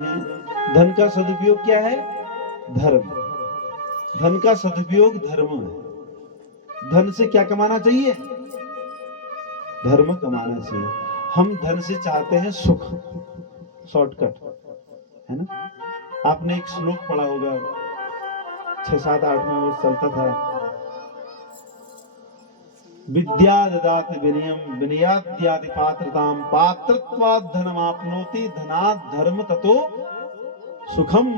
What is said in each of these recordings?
धन का सदुपयोग क्या है? धर्म। धन का सदुपयोग धर्म है। धन से क्या कमाना चाहिए? धर्म कमाना चाहिए। हम धन से चाहते हैं सुख, शॉर्टकट, है ना? आपने एक श्लोक पढ़ा होगा, 6, 7, 8 में वो चलता था, विद्या ददाति विनयम विनयाद्यादि पात्रताम पात्रत्वात् धनमाप्नोति धनात् धर्म ततो सुखम।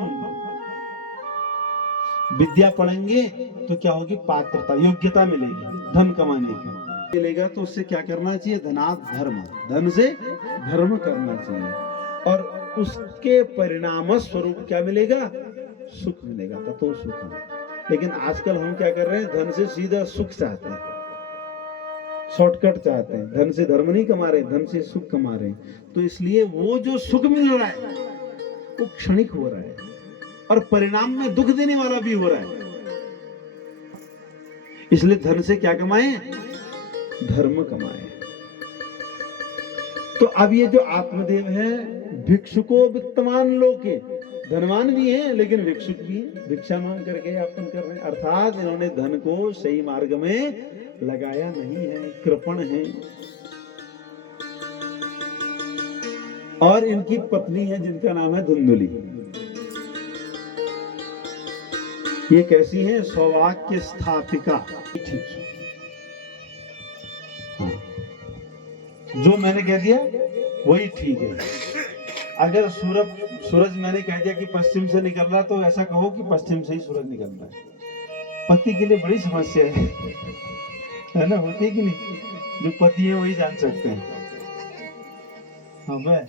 विद्या पढ़ेंगे तो क्या होगी? पात्रता, योग्यता मिलेगी धन कमाने की। मिलेगा तो उससे क्या करना चाहिए? धनात् धर्म, धन से धर्म करना चाहिए, और उसके परिणाम स्वरूप क्या मिलेगा? सुख मिलेगा, ततो सुखम। लेकिन आजकल हम क्या कर रहे हैं? धन से सीधा सुख चाहते हैं, शॉर्टकट चाहते हैं। धन से धर्म नहीं कमा रहे, धन से सुख कमा रहे हैं। तो इसलिए वो जो सुख मिल रहा है वो क्षणिक हो रहा है, और परिणाम में दुख देने वाला भी हो रहा है। इसलिए धन से क्या कमाए? धर्म कमाए। तो अब ये जो आत्मदेव है, भिक्षुको वित्तवान लोके, धनवान भी हैं लेकिन भिक्षुक भी हैं, भिक्षा मांग करके यापन कर रहे हैं। अर्थात इन्होंने धन को सही मार्ग में लगाया नहीं है, कृपण है। और इनकी पत्नी है जिनका नाम है धुंधुली। ये कैसी है? सौभाग्य स्थापिका। ठीक, हाँ, जो मैंने कह दिया वही ठीक है। अगर सूरज मैंने कह दिया कि पश्चिम से निकल रहा, तो ऐसा कहो कि पश्चिम से ही सूरज निकल रहा है। पति के लिए बड़ी समस्या है ना? होती है कि नहीं? जो पति है वही जान सकते हैं। हाँ भाई,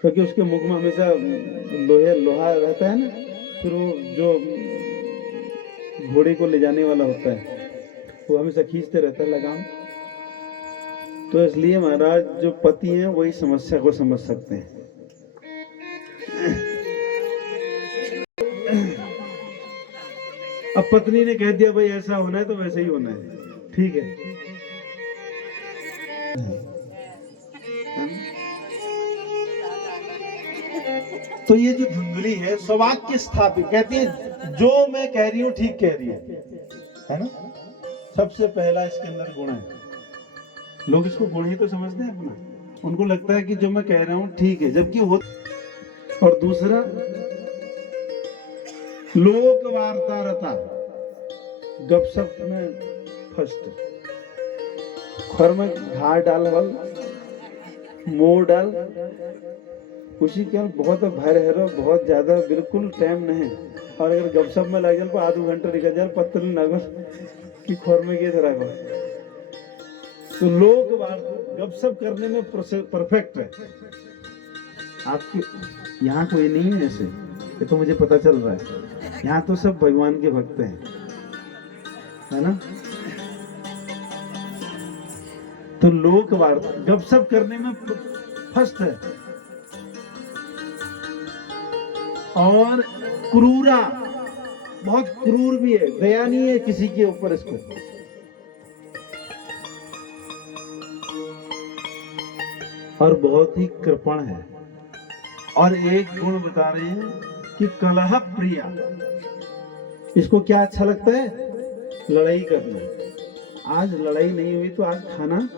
क्योंकि उसके मुख में हमेशा लोहा रहता है ना, फिर वो जो घोड़े को ले जाने वाला होता है वो हमेशा खींचते रहता है लगाम। तो इसलिए महाराज जो पति हैं वही समस्या को समझ सकते हैं। अब पत्नी ने कह दिया भाई ऐसा होना है तो वैसे ही होना है, ठीक है। तो ये जो धुंधली है सौभाग्य स्थापित, कहती है जो मैं कह रही हूं ठीक कह रही है ना? सबसे पहला इसके अंदर गुण है। लोग इसको गुण ही तो समझते हैं अपना, उनको लगता है कि जो मैं कह रहा हूं ठीक है, जबकि वो। और दूसरा, लोक वार्तारता, गपशप में फर्स्ट, खर में घाट डाल वाल मोड़ डाल, उसी के बहुत भर है, बहुत ज्यादा बिल्कुल टाइम नहीं। और अगर गपशप में लग जाए तो आधो घंटा निकल जाए, पत्थर लगो कि खोर में ये तरह को। तो लोग गपशप करने में परफेक्ट है। आपके यहाँ कोई नहीं है ऐसे, ये तो मुझे पता चल रहा है। यहाँ तो सब भगवान के भक्त हैं, है ना? तो लोक वार्ता गपशप करने में फर्स्ट है। और क्रूरा, बहुत क्रूर भी है, दया नहीं है किसी के ऊपर इसको। और बहुत ही कृपण है। और एक गुण बता रहे हैं कि कलह प्रिया, इसको क्या अच्छा लगता है? लड़ाई करना। आज लड़ाई नहीं हुई तो आज खाना,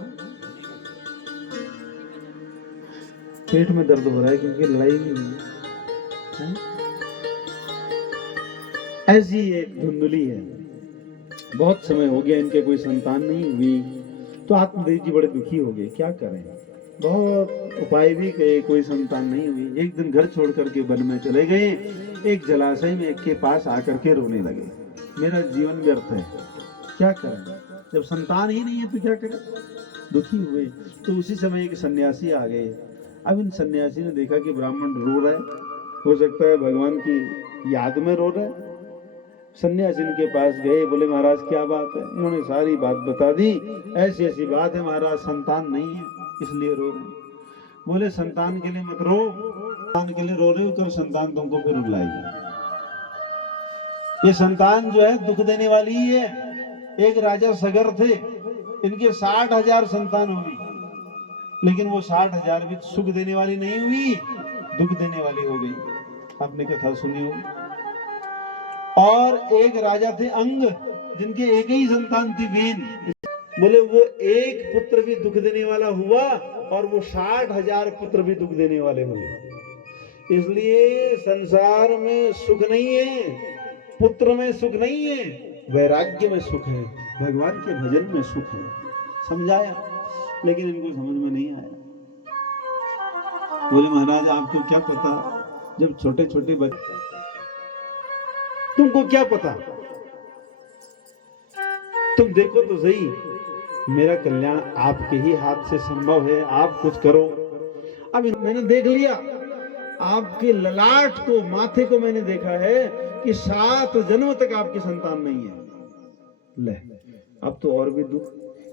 पेट में दर्द हो रहा है क्योंकि लड़ाई नहीं हुई है। ऐसी एक धुंधली है, बहुत समय हो गया इनके कोई संतान नहीं हुई, तो आत्मदेव जी बड़े दुखी हो गए। क्या करें, बहुत उपाय भी किए, कोई संतान नहीं हुई। एक दिन घर छोड़ करके वन में चले गए, एक जलाशय में एक के पास आकर के रोने लगे, मेरा जीवन व्यर्थ है, क्या करें, जब संतान ही नहीं है तो क्या करें। दुखी हुए तो उसी समय एक सन्यासी आ गए। अब इन सन्यासी ने देखा कि ब्राह्मण रो रहा है, हो सकता है भगवान की याद में रो रहा है। सन्यासी इनके पास गए, बोले महाराज क्या बात है? इन्होंने सारी बात बता दी, ऐसी ऐसी बात है महाराज, संतान नहीं है इसलिए रो रहे हैं। बोले संतान के लिए मत रो, संतान के लिए रो रहे हो तो संतान तुमको फिर रुलाएगी। ये संतान जो है दुख देने वाली ही है। एक राजा सगर थे, इनके 60,000 संतान होगी, लेकिन वो 60,000 भी सुख देने वाली नहीं हुई, दुख देने वाली हो गई। आपने कथा सुनी होगी। और एक राजा थे अंग, जिनके एक ही संतान थी वीन। बोले वो एक पुत्र भी दुख देने वाला हुआ और वो 60,000 पुत्र भी दुख देने वाले हुए। इसलिए संसार में सुख नहीं है, पुत्र में सुख नहीं है, वैराग्य में सुख है, भगवान के भजन में सुख है। समझाया, लेकिन इनको समझ में नहीं आया। बोले महाराज आपको क्या पता, जब छोटे छोटे बच्चे, तुमको क्या पता, तुम देखो तो सही, मेरा कल्याण आपके ही हाथ से संभव है, आप कुछ करो। अब मैंने देख लिया, आपके ललाट को, माथे को मैंने देखा है कि 7 जन्म तक आपकी संतान नहीं है। ले, अब तो और भी दुख,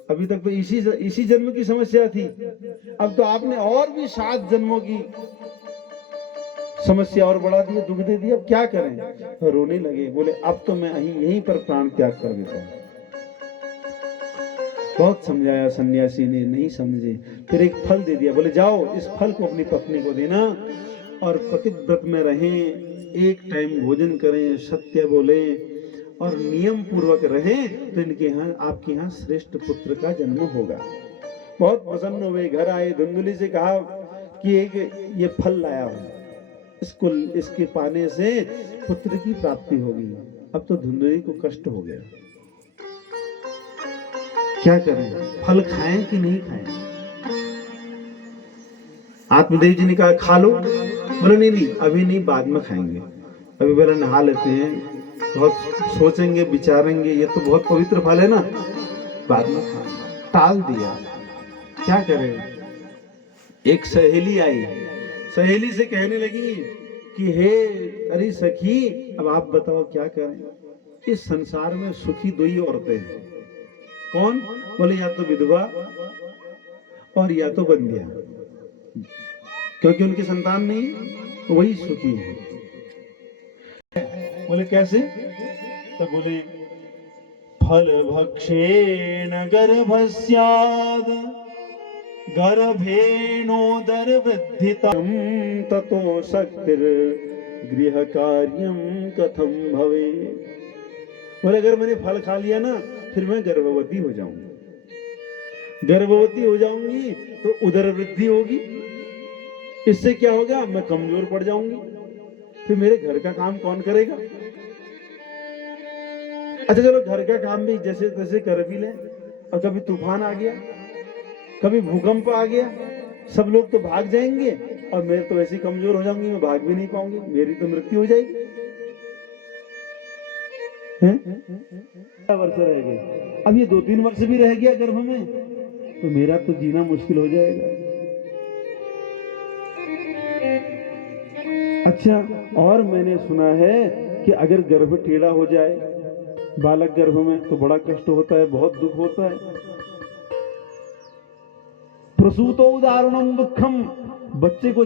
अभी तक तो इसी जन्म की समस्या थी, अब तो आपने और भी 7 जन्मों की समस्या और बढ़ा दी, दुख दे दिया। अब क्या करें, रोने लगे। बोले अब तो मैं यहीं पर प्राण त्याग कर देता हूं। बहुत समझाया सन्यासी ने, नहीं समझे। फिर एक फल दे दिया, बोले जाओ इस फल को अपनी पत्नी को देना और पतिव्रत में रहें, एक टाइम भोजन करें, सत्य बोले और नियम पूर्वक रहें, तो इनके यहाँ, आपके यहाँ श्रेष्ठ पुत्र का जन्म होगा। बहुत प्रसन्न हुए, घर आए, धुंधुली से कहा कि एक ये फल लाया हूं, इसको, इसके पाने से पुत्र की प्राप्ति होगी। अब तो धुंधुली को कष्ट हो गया, क्या करें, फल खाएं कि नहीं खाएं। आत्मदेव जी ने कहा खा लो। बोले नहीं अभी नहीं, बाद में खाएंगे, अभी पहले नहा लेते हैं, बहुत सोचेंगे विचारेंगे, ये तो बहुत पवित्र फल है ना, बाद में खाएंगे। टाल दिया। क्या करें। एक सहेली आई, सहेली से कहने लगी कि हे अरे सखी, अब आप बताओ क्या करें, इस संसार में सुखी 2 ही औरतें हैं। कौन? बोले या तो विधवा और या तो बंध्या, क्योंकि उनकी संतान नहीं, वही सुखी है। बोले कैसे? तो बोले फल भक्षेण गर्भस्याद गर्भेणोदर वृद्धितम ततो शक्तिर गृह कार्यम कथम भवे। बोले अगर मैंने फल खा लिया ना, फिर मैं गर्भवती हो जाऊंगी, गर्भवती हो जाऊंगी तो उदर वृद्धि होगी, इससे क्या होगा, मैं कमजोर पड़ जाऊंगी, फिर मेरे घर का काम कौन करेगा। अच्छा चलो घर का काम भी जैसे तैसे कर भी ले, और कभी तूफान आ गया, कभी भूकंप आ गया, सब लोग तो भाग जाएंगे और मैं तो वैसे कमजोर हो जाऊंगी, मैं भाग भी नहीं पाऊंगी, मेरी तो मृत्यु हो जाएगी। वर्ष रह गए, अब ये 2-3 वर्ष भी रह गया गर्भ में, तो मेरा तो जीना मुश्किल हो जाएगा। अच्छा, और मैंने सुना है कि अगर गर्भ टेढ़ा हो जाए बालक गर्भ में, तो बड़ा कष्ट होता है, बहुत दुख होता है। प्रसूतो उदाहरणम दुखम, बच्चे को